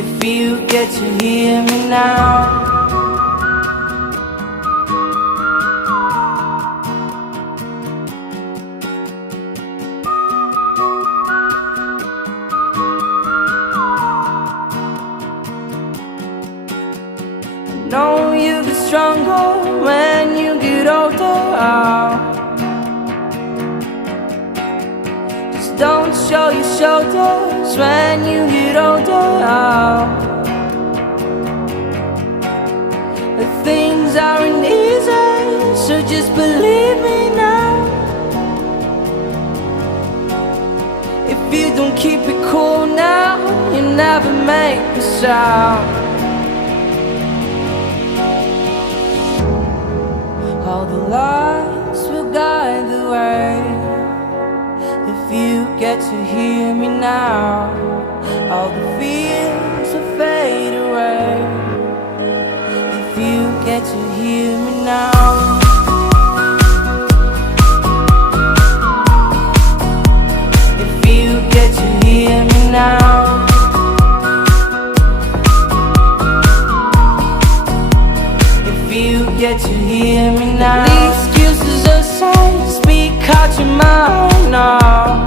If you get to hear me now. Know you get stronger when you get older. Just don't show your shoulders when you get older. Things aren't easy, so just believe me now. If you don't keep it cool now, you never make a sound. All the lights will guide the way. If you get to hear me now, all the fears will fade away. If you get to hear me now. If you get to hear me now. You get to hear me now. The excuses aside, speak out your mind now.